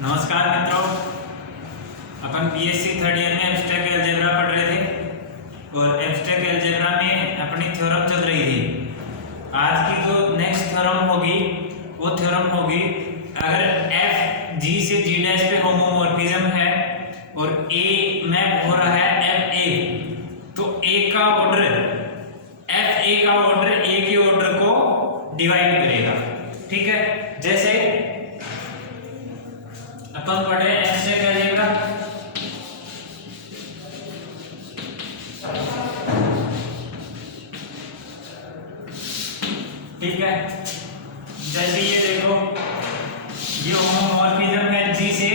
नमस्कार मित्रों, अपन BSc third year में एब्स्ट्रैक्ट अलजेब्रा पढ़ रहे थे और एब्स्ट्रैक्ट अलजेब्रा में अपनी थ्योरम चल रही थी। आज की जो नेक्स्ट थ्योरम होगी वो थ्योरम होगी, अगर एफ जी से जी डैश पे होमोमॉर्फिज्म है और ए मैप हो रहा है एफ ए, तो ए का ऑर्डर एफ ए का ऑर्डर ए के ऑर्डर को डिवाइड करेगा। ठीक है, जैसे अपन पढ़े एब्स्ट्रैक्ट अलजेब्रा। ठीक है, जैसे ये देखो, ये होमोमॉर्फिज्म है जी से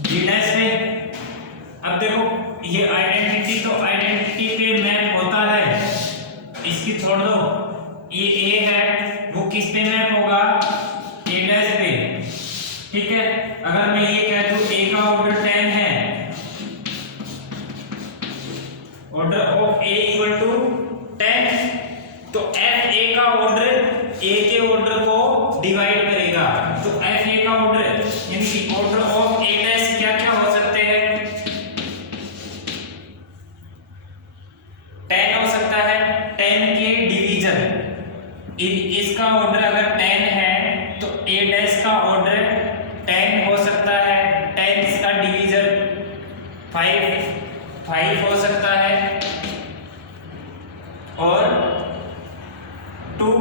जी डैश पे। अब देखो ये आइडेंटिटी तो आइडेंटिटी पे मैप होता है, इसकी छोड़ दो। ये ए है वो किस पे मैप होगा, ए डैश पे। ठीक है, अगर मैं ये कह दूं ए का ऑर्डर 10 है, order of A equal to 10, तो एफ ए का ऑर्डर ए के ऑर्डर को डिवाइड करेगा। तो एफ ए का ऑर्डर यानी कि ऑर्डर ऑफ ए डैश क्या क्या हो सकते हैं, 10 हो सकता है, 10 के डिवीजन। इसका ऑर्डर अगर 10 है तो ए डैश का ऑर्डर 10 हो सकता है, 10 का डिवीजन 5 हो सकता है और 2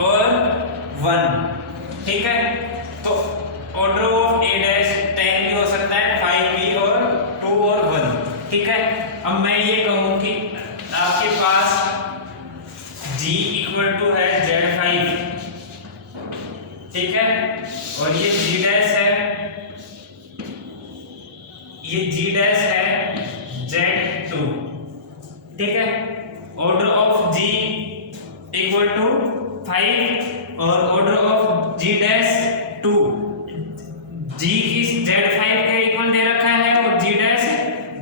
और 1। ठीक है, तो ऑर्डर ऑफ ए डैश 10 भी हो सकता है, 5 भी और 2 और 1। ठीक है, अब मैं ये कहूं कि आपके पास G इक्वल टू है Z5। ठीक है, और ये G डैश है, ये G डैश है Z2। ठीक है, order of G equal to 5 और order of G dash 2। G किस Z5 के इक्वल दे रखा है और G डैश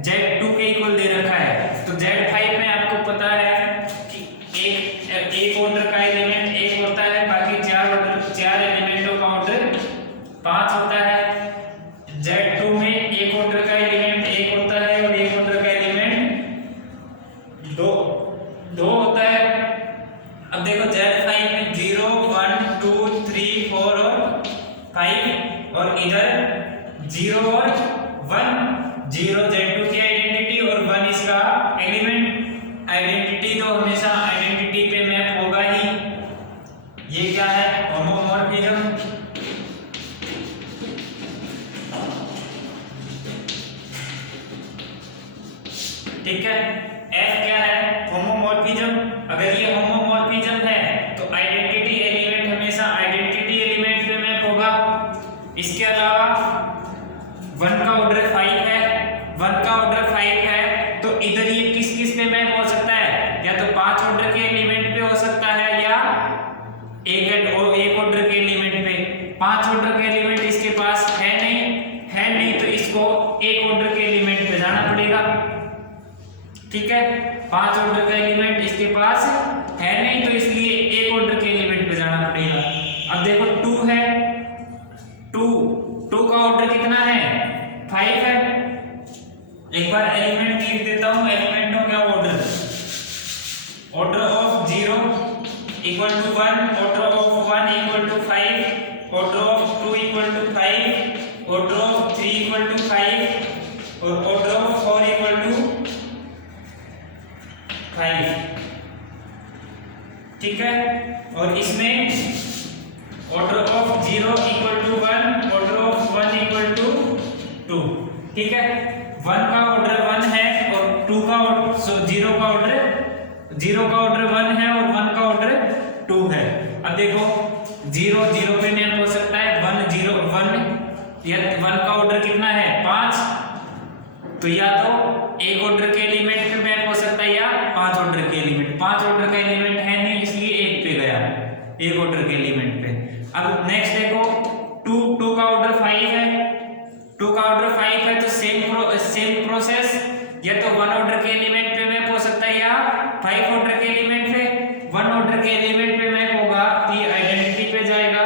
Z2 के इक्वल दे रखा है। तो Z5 में आपको पता है कि एक ऑर्डर का एलिमेंट 1 होता है, बाकी 4 एलिमेंटों का ऑर्डर 5 होता है। Z2 में एक ऑर्डर का एलिमेंट 1 होता है और एक ऑर्डर का एलिमेंट 2 होता है। अब देखो Z5 में 0 1 2 3 4 और 5 और इधर 0 और 1। 0 Z2 की आइडेंटिटी और 1 इसका एलिमेंट। आइडेंटिटी तो हमेशा आइडेंटिटी पे मैप होगा ही। ये क्या है, होमोमॉर्फिज्म। ठीक है, F क्या है, होमोमॉर्फिज्म। अगर ये होमोमॉर्फिज्म है तो आइडेंटिटी एलिमेंट हमेशा आइडेंटिटी एलिमेंट पे मैप होगा। इसके अलावा 1 का ऑर्डर 5 है, 1 का ऑर्डर 5 है, तो इधर ये किस किस पे मैप हो सकता है, या तो 5 ऑर्डर के एलिमेंट पे हो सकता है या एक ऑर्डर के एलिमेंट पे। 5 ऑर्डर के एलिमेंट इसके पास है नहीं, तो इसको एक ऑर्डर के एलिमेंट पे जाना पड़ेगा। ठीक है, 5 ऑर्डर का एलिमेंट इसके पास है नहीं, तो इसलिए एक ऑर्डर के एलिमेंट पे जाना पड़ेगा। अब देखो 2 है, 2 का ऑर्डर कितना है, 5 है। एक बार एलिमेंट लिख देता हूं, एलिमेंटों का order of 0 equal to 1, order of 1 equal to 5, order of 2 equal to 5, order of 3 equal to 5 और ऑर्डर ऑफ 4 इक्वल टू 5। ठीक है, और इसमें order of 0 equal to 1, order of 1 equal to 2। ठीक है, 1 का ऑर्डर 1 है और 2 का ऑर्डर 0 का ऑर्डर 1 है और 1 का ऑर्डर 2 है। अब देखो 0 0 पे मैप हो सकता है, 1 0 1 या 1 का ऑर्डर कितना है 5, तो या तो एक ऑर्डर के एलिमेंट पे मैप हो सकता है या 5 ऑर्डर के एलिमेंट। 5 ऑर्डर का एलिमेंट है नहीं, इसलिए 1 पे गया, एक ऑर्डर के एलिमेंट पे। अब नेक्स्ट देखो 2 का ऑर्डर 5 है, 2 का ऑर्डर 5 है, तो सेम प्रोसेस, या तो 1 ऑर्डर के एलिमेंट पे मैप हो सकता है या 5 ऑर्डर के एलिमेंट पे। 1 ऑर्डर के एलिमेंट पे मैप होगा तो ये आइडेंटिटी पे जाएगा,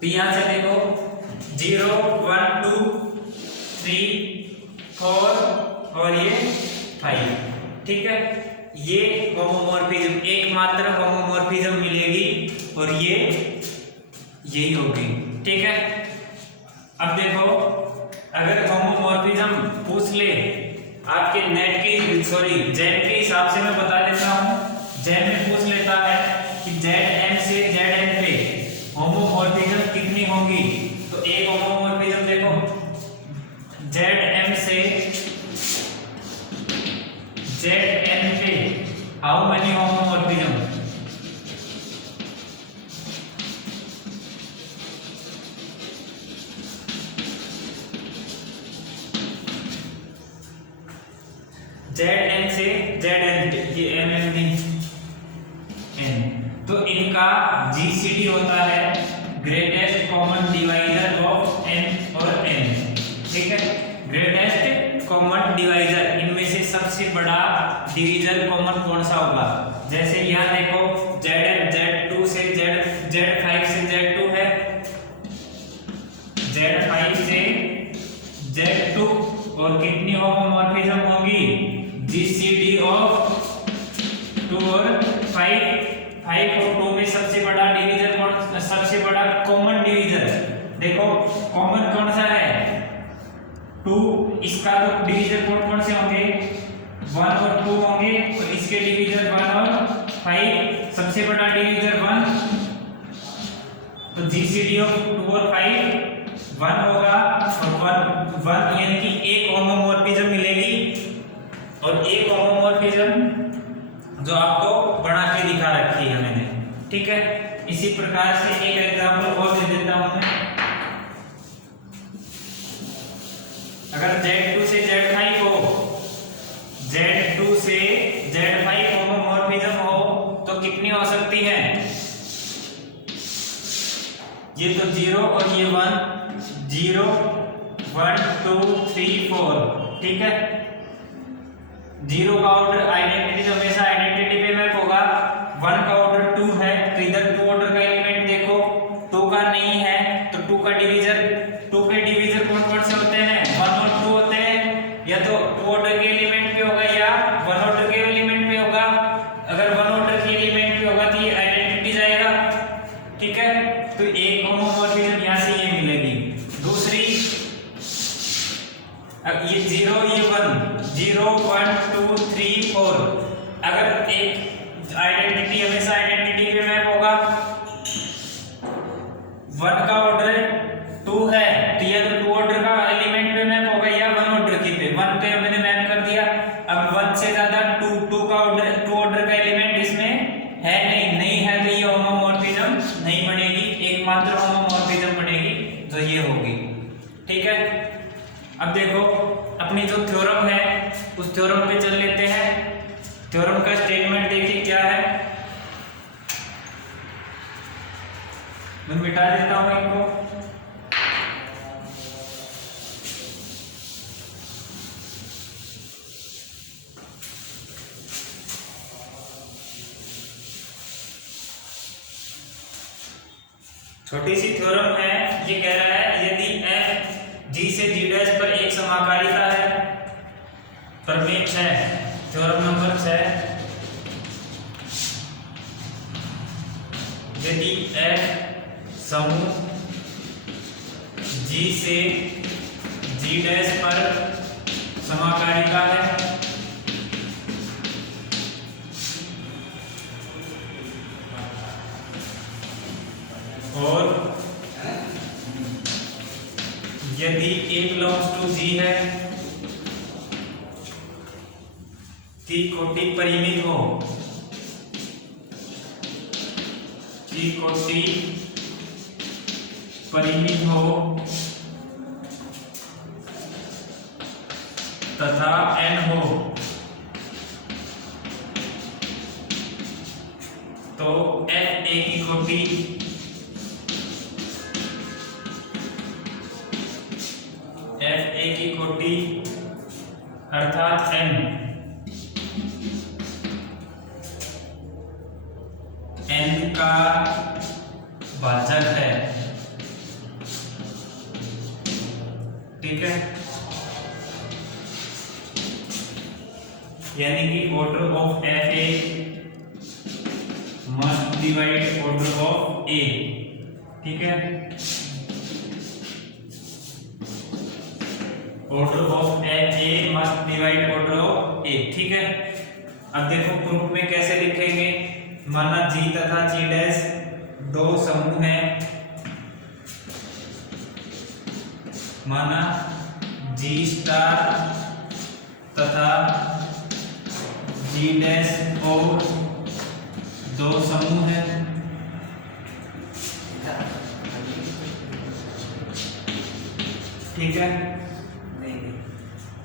तो यहां से देखो 0 1 2 3 4 और ये 5, ठीक है। ये होमोमॉर्फिज्म, एकमात्र होमोमॉर्फिज्म मिलेगी और ये यही होगी, ठीक है। अब देखो अगर होमोमॉर्फिज्म पूछ ले आपके नेट की जेम के हिसाब से मैं बता देता हूं। जेम में पूछ लेता है कि Zm से Zn पे होमोमॉर्फिज्म कितनी होंगी, तो एक होमोमॉर्फिज्म देखो Zm से Zn पे हाउ मेनी होमोमॉर्फिज्म, Zn से Zn, ये mm नहीं n, तो इनका GCD होता है greatest common divisor of n और n, ठीक है। ग्रेटेस्ट कॉमन डिवाइजर, इनमें से सबसे बड़ा डिवीजर कॉमन कौन सा होगा। जैसे यहाँ देखो Zn Z2 से Z5 से Z2 है, Z5 से Z2 और कितनी होमोमॉर्फिज्म होगी, GCD ऑफ 2 और 5 और 2 में सबसे बड़ा डिवीजर कौन, सबसे बड़ा कॉमन डिवीजर देखो कॉमन कौन सा है 2, इसका तो डिवीजर कौन से होंगे 1 और 2 होंगे, और इसके डिवीजर 1 और 5, सबसे बड़ा डिवीजर 1, तो GCD ऑफ 2 और 5 1 होगा, और 1 यानी कि एक होमोमॉर्फिज्म मिलेगी, और एक होमोमॉर्फिज्म जो आपको बना के दिखा रखी है मैंने, ठीक है। इसी प्रकार से एक एग्जांपल और दे देता हूं मैं। अगर Z2 से Z5 हो, Z2 से Z5 होमोमॉर्फिज्म हो तो कितनी हो सकती है, ये तो 0 और ये 1, 0 1 2 3 4, ठीक है। 0 का ऑर्डर आइडेंटिटी तो हमेशा आइडेंटिटी पे मैप होगा, 1 का ऑर्डर 2 है तो इधर 2 ऑर्डर का एलिमेंट देखो 2 का नहीं है, तो 2 का डिवीजर, 2 के डिवीजर कौन कौन से होते हैं 1 और 2 होते हैं, या तो 2 ऑर्डर के एलिमेंट पे होगा या 1 ऑर्डर के एलिमेंट पे होगा। अगर 1 ऑर्डर के एलिमेंट पे होगा तो ये आइडेंटिटी जाएगा, ठीक है। तो एक होमोमॉर्फिज्म यहां से ये मिलेगी। दूसरी अब ये 0 ये 1, 0 1 2 3 4, अगर एक आइडेंटिटी हमेशा आइडेंटिटी पे मैप होगा, 1 का ऑर्डर 2 है तो ये तो 2 ऑर्डर का एलिमेंट पे मैप होगा या 1 ऑर्डर की पे, 1 पे मैंने मैप कर दिया। अब 1 से ज्यादा 2 का ऑर्डर, 2 ऑर्डर का एलिमेंट इसमें है नहीं है तो ये होमोमॉर्फिज्म नहीं बनेगी, एकमात्र होमोमॉर्फिज्म बनेगी जो ये होगी, ठीक है। अब देखो अपनी जो थ्योरम है उस थ्योरम पे चल लेते हैं। थ्योरम का स्टेटमेंट देखिए क्या है, मैं मिटा देता हूं इनको। छोटी सी थ्योरम है, ये कह रहा है यदि f G से G' पर एक समाकारिता है, प्रमेय 6, थ्योरम नंबर 6, यदि f समूह G से G' पर समाकारिता है और यदि A belongs to G है, की कोटि परिमित हो, की कोटि परिमित हो तथा n हो, तो f A की कोटि f A की कोटि अर्थात n का भाजक है, ठीक है, यानी कि order of F A must divide order of A. ठीक है, order of F A must divide order of A. ठीक है, अब देखो प्रूफ में कैसे लिखेंगे। माना जी तथा जी डैश दो समूह हैं, माना जी स्टार तथा जी डैश और दो समूह हैं। ठीक है,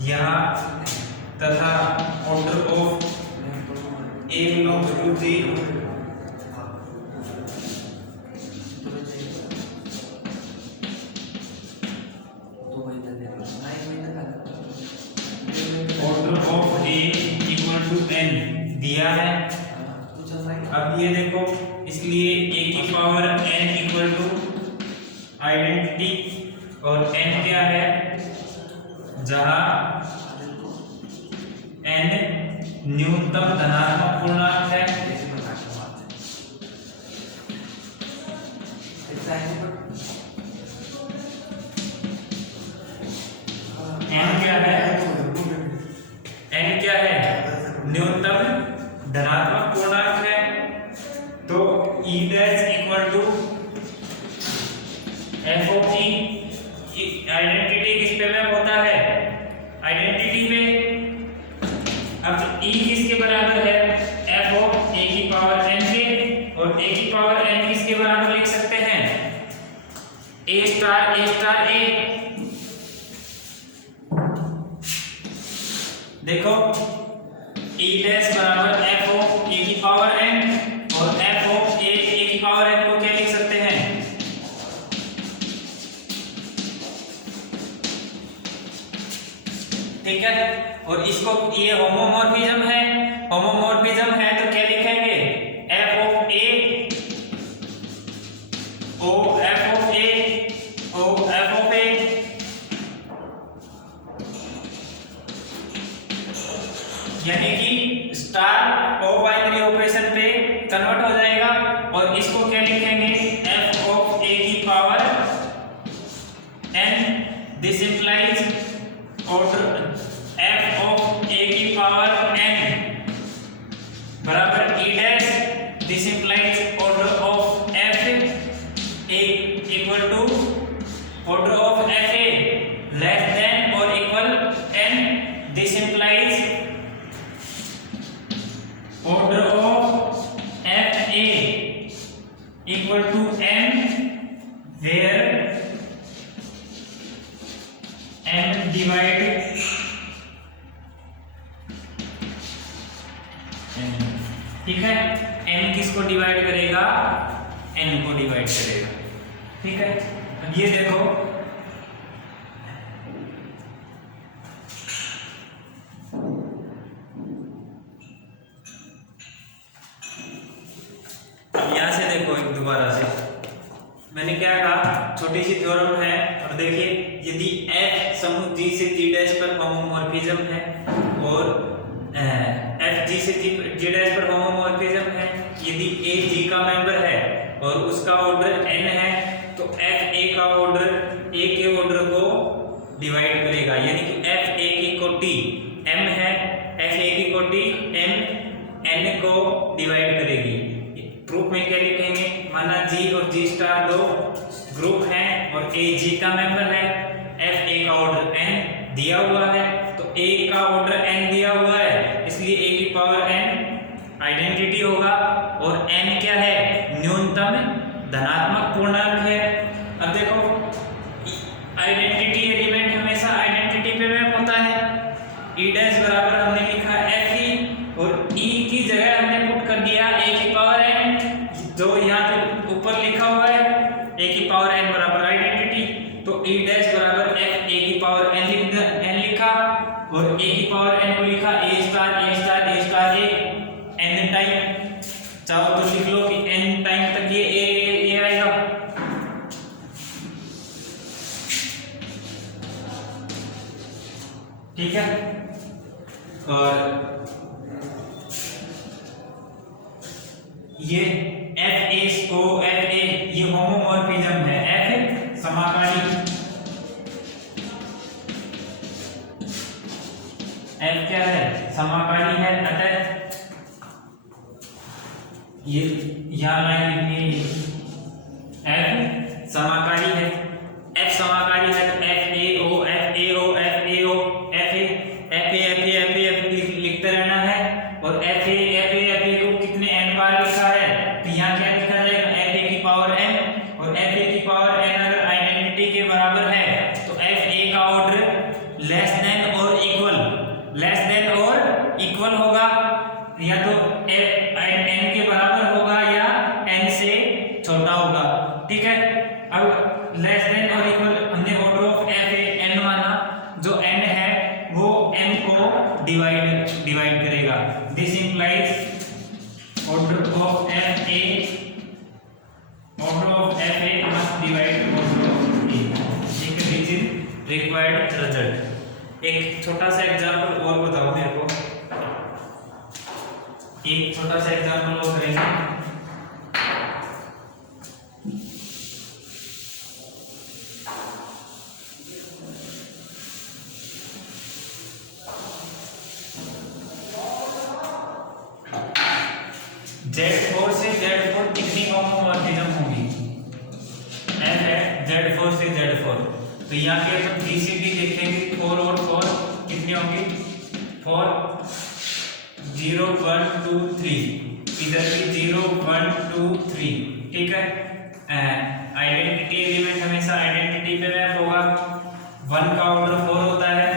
यहाँ तथा order of A belongs to G, order of A equal to N दिया है। अब ये देखो, इसलिए ए की power N equal to identity, और एन क्या है, जहां एन न्यूनतम धनात्मक पूर्णांक है, एन क्या है, एन क्या है, न्यूनतम धनात्मक पूर्णांक है। तो E dash equal to F of E, identity किस पे मैप होता है, आइडेंटिटी पे। अब ई किसके बराबर है, एफ ऑफ ए की पावर एन के, और ए की पावर एन किसके बराबर लिख सकते हैं, ए स्टार ए। देखो ई डैश बराबर एफ ऑफ ए की पावर एन, और एफ ऑफ ए की पावर एन को क्या लिख सकते हैं, ठीक है। और इसको ये होमोमॉर्फिज्म है, होमोमॉर्फिज्म है तो क्या लिखेंगे, F of A O F of A O F of A. यानी कि स्टार को बाइनरी ऑपरेशन पे कन्वर्ट हो जाएगा, और इसको क्या लिखेंगे, एफ ऑफ ए की power N, this implies order F of A की पावर एन बराबर E dash, this implies order of F A equal to order of F A less than और equal N, this implies order of f a equal to n, where n divide n। ठीक है, n किसको divide करेगा, n को divide करेगा। ठीक है, अब ये देखो, यहां से देखो एक दोबारा से मैंने क्या कहा, छोटी सी थ्योरम है। और देखिए, यदि f समूह G से G डैश पर होमोमॉर्फिज्म है, और f G से G डैश पर होमोमॉर्फिज्म है, यदि a G का मेंबर है और उसका ऑर्डर n है, तो f a का ऑर्डर a के ऑर्डर को डिवाइड करेगा। यानी कि f a की कोटि m है, f a की कोटि m n को डिवाइड करेगी। प्रूफ में क्या लिखेंगे, माना G और G स्टार दो ग्रुप हैं, और A G का मेंबर है, F A का ऑर्डर n दिया हुआ है, तो A का ऑर्डर n दिया हुआ है, इसलिए A की पावर n आइडेंटिटी होगा, और n क्या है, न्यूनतम धनात्मक पूर्णांक है। अब देखो, आइडेंटिटी एलिमेंट हमेशा आइडेंटिटी पे मैप होता है। E डैश बराबर हमने लिखा F E, और E की जगह हमने पुट कर दिया A की पावर n, जो यहाँ पे ऊपर लिखा हुआ है A की पावर n बराबर आइडेंटिटी, तो E डैश बराबर F A की पावर n लिखा, और A की पावर n को लिखा A star A n time. चाहो तो लिख लो कि n टाइम तक ये A आएगा। ठीक है। और ये FA ये होमोमॉर्फिज्म है। F समाकारी, F क्या है? समाकारी है। अतः ये यहाँ लाइन लिखनी, F समाकारी है। F समाकारी है तो FAO FAO FAO FA लिखते रहना है। और FA को कितने n बार लिखा है तो यहाँ क्या लिखा जाएगा? FA की पावर n, और FA की पावर n अगर आइडेंटिटी के बराबर है तो FA का ऑर्डर लेस देन और इक्वल होगा, या तो n के बराबर होगा या n से छोटा होगा। ठीक है। अब लेस देन और इक्वल हमने ऑर्डर ऑफ FA n माना, जो n है वो n को डिवाइड करेगा। This implies order of FA must divide order of A। ठीक है, दिस इज रिक्वायर्ड रिजल्ट। एक छोटा सा एग्जांपल और बताओ मेरे को, एक छोटा सा एग्जांपल और करेंगे। Z4 से Z4 कितनी होमोमॉर्फिज्म होगी? F है Z4 से Z4, तो यहाँ पे अपन GCD देखेंगे 4 और 4 कितनी होंगी? 4 0 1 2 3, इधर भी 0 1 2 3। ठीक है। आइडेंटिटी एलिमेंट हमेशा आइडेंटिटी पे मैप होगा। 1 का ऑर्डर 4 होता है,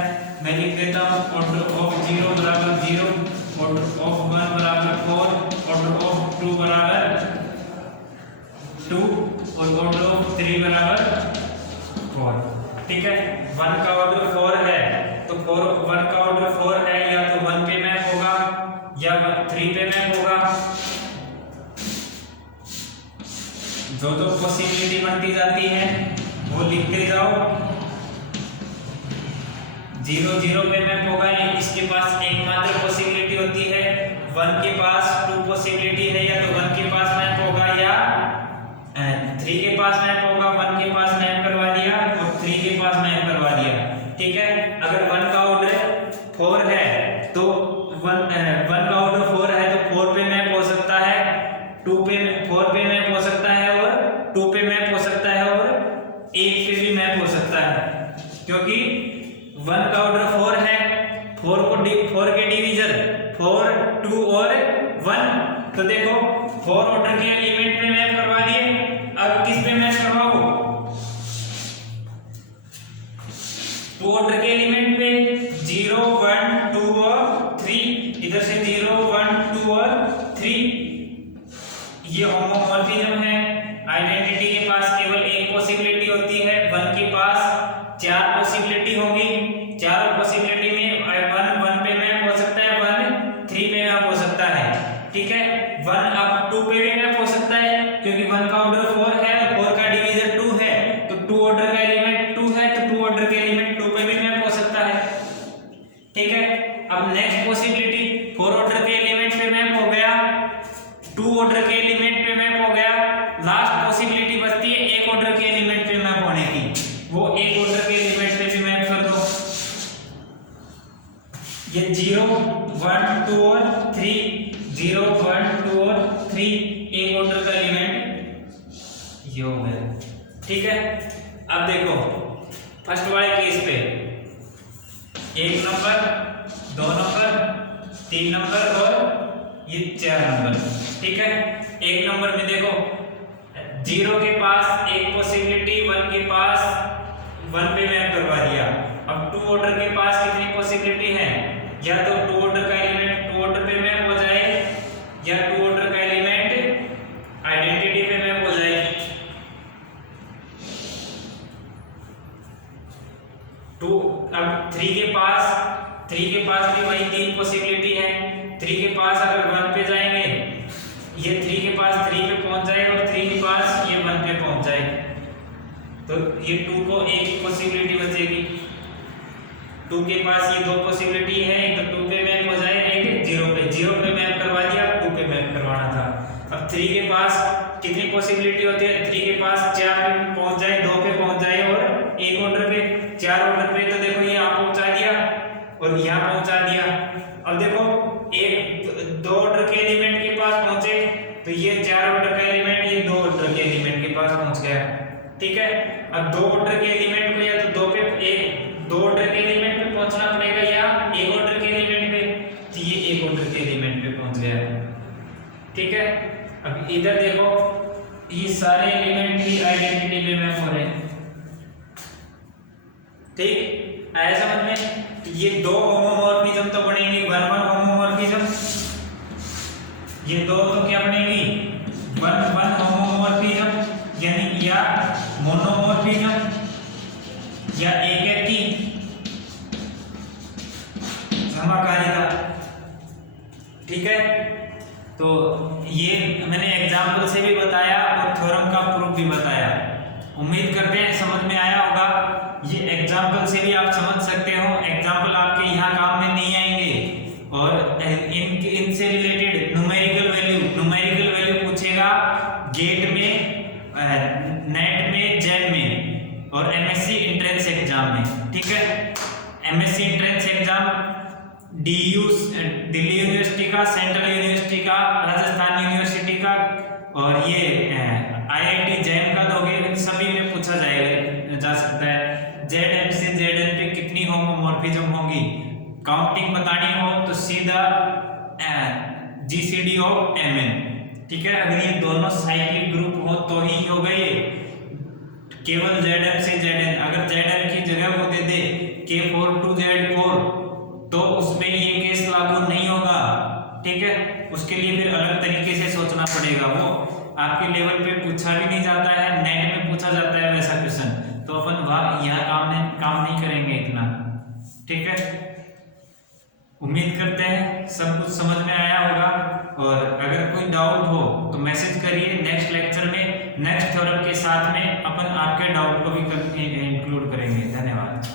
मैं लिख देता हूँ ऑर्डर ऑफ 0 बराबर 0, ऑर्डर ऑफ 1 बराबर 4, ऑर्डर ऑफ 2 बराबर 2 और ऑर्डर ऑफ 3 बराबर 4। ठीक है। 1 का ऑर्डर 4 है तो 1 का ऑर्डर 4 है, या तो 1 पे मैप होगा या 3 पे मैप होगा। जो पॉसिबिलिटी बनती जाती है वो लिखते जाओ। 0 0 पे मैप होगा, इसके पास एकमात्र पॉसिबिलिटी होती है। 1 के पास 2 पॉसिबिलिटी है, या तो 1 के पास मैप होगा या 3 के पास मैप होगा। 1 के पास मैप करवा दिया और 3 के पास मैप करवा दिया। ठीक है। अगर 1 का ऑर्डर 4 है तो 1 का ऑर्डर 4 है तो 4 पे मैप हो सकता है, 4 पे मैप हो सकता है और 2 पे मैप हो सकता है और 1 पे भी मैप हो सकता है, क्योंकि 1 का ऑर्डर 4 है। 4 के डिवीजन 4 2 और 1, तो देखो 4 ऑर्डर के एलिमेंट पे मैप करवा दिए। अब किस पे मैप करवाओ? 2 ऑर्डर के एलिमेंट पे 0 1 2 और 3, इधर से 0 1 2 और 3। ये होमोमॉर्फिज्म है। आइडेंटिटी के पास केवल एक पॉसिबिलिटी होती है, 1 के पास 4 पॉसिबिलिटी होगी। चारों पॉसिबिलिटी में 1 पे मैप हो सकता है, 1 3 पे मैप हो सकता है। ठीक है। 1 अब 2 पे भी मैप हो सकता है, क्योंकि 1 का ऑर्डर 4 है और 4 का डिवीजन 2 है, तो 2 ऑर्डर का एलिमेंट 2 है, तो 2 ऑर्डर के एलिमेंट 2 पे भी मैप हो सकता है। ठीक है। अब नेक्स्ट पॉसिबिलिटी 4 ऑर्डर के एलिमेंट पे मैप हो गया, 2 ऑर्डर के एलिमेंट पे मैप हो गया। लास्ट पॉसिबिलिटी बचती है 1 ऑर्डर के एलिमेंट पे मैप होने की, वो 1 ऑर्डर के एलिमेंट पे भी मैप कर दो। ये 0 1 2 और 3, 0 1 2 और 3, 1 ऑर्डर का एलिमेंट ये हो गया। ठीक है। अब देखो फर्स्ट वाले केस पे 1 नंबर 2 नंबर 3 नंबर और ये 4 नंबर। ठीक है। 1 नंबर में देखो 0 के पास एक पॉसिबिलिटी, 1 के पास 1 पे मैप करवा दिया। अब 2 ऑर्डर के पास कितनी पॉसिबिलिटी है? या तो 2 ऑर्डर का एलिमेंट 2 ऑर्डर पे मैप हो जाए, या 2 ऑर्डर का एलिमेंट आइडेंटिटी पे मैप हो जाए। 2 अब 3 के पास भी वही 3 पॉसिबिलिटी है। 3 के पास अगर 1 पे जाएंगे, ये 3 के पास 3 पे पहुंच जाए और 3 के पास ये 1 पे पहुंच जाए, तो ये 2 को एक पॉसिबिलिटी बचेगी। 2 के पास ये दो पॉसिबिलिटी है, एक तो 2 पे मैप हो जाए, एक 0 पे मैप करवा दिया, 2 पे मैप करवाना था। अब 3 के पास कितनी पॉसिबिलिटी होती है, 3 के पास 4 पे पहुंच जाए, 2 पे पहुंच जाए और एक ऑर्डर पे 4 ऑर्डर पे, तो देखो ये यहाँ पहुंचा दिया और यहाँ पहुंचा दिया। अब देखो एक 2 ऑर्डर के एलिमेंट के पास पहुंचे तो ये 4 ऑर्डर का एलिमेंट ये 2 ऑर्डर के एलिमेंट के पास पहुंच गया, ठीक है। अब 2 ऑर्डर के एलिमेंट को या तो 2 ऑर्डर के एलिमेंट पे पहुंचना पड़ेगा या एक ऑर्डर के एलिमेंट पे, तो ये एक ऑर्डर के एलिमेंट पे पहुंच गया, ठीक है। अब इधर देखो ये सारे एलिमेंट की आइडेंटिटी पे मैप हो रहे हैं, ठीक आया समझ में। तो ये 2 होमोमॉर्फिज्म तो बनेंगे, 1 होमोमॉर्फिज्म, ये 2 तो क्या बनेगी 1 होमोमॉर्फिज्म, यानी या मोनोमॉर्फिज्म या एक की समकालिता, ठीक है। तो ये मैंने एग्जाम्पल से भी बताया और थ्योरम का प्रूफ भी बताया, उम्मीद करते हैं समझ में आया होगा। ये एग्जाम्पल से भी आप समझ सकते हो, एग्जाम्पल आपके यहाँ काम में नहीं आएंगे और इनसे रिलेटेड न्यूमेरिकल वैल्यू पूछेगा गेट में, नेट में, जैम में और एमएससी एंट्रेंस एग्जाम में, ठीक है। MSc entrance exam Delhi university का, सेंट्रल यूनिवर्सिटी का, राजस्थान यूनिवर्सिटी का और ये आईआईटी जैम का दोगे, सभी में पूछा जा सकता है। जेड से जेड पे कितनी होमोमॉर्फिज्म होंगी, काउंटिंग बतानी हो तो सीधा जीसीडी ऑफ एमएन, ठीक है। अगर ये दोनों साइक्लिक ग्रुप हो तो ही हो गए, केवल जेड से जेड, अगर जेड की जगह वो दे दे K4 to Z4 तो उसमें ये केस लागू नहीं होगा, ठीक है। उसके लिए फिर अलग तरीके से सोचना पड़ेगा, वो आपके लेवल पे पूछा भी नहीं जाता है, नेट में पूछा जाता है वैसा क्वेश्चन, तो अपन वहाँ यहाँ काम नहीं करेंगे इतना, ठीक है। उम्मीद करते हैं सब कुछ समझ में आया होगा, और अगर कोई डाउट हो तो मैसेज करिए। नेक्स्ट लेक्चर में नेक्स्ट थ्योरम के साथ में अपन आपके डाउट को भी इंक्लूड करेंगे। धन्यवाद।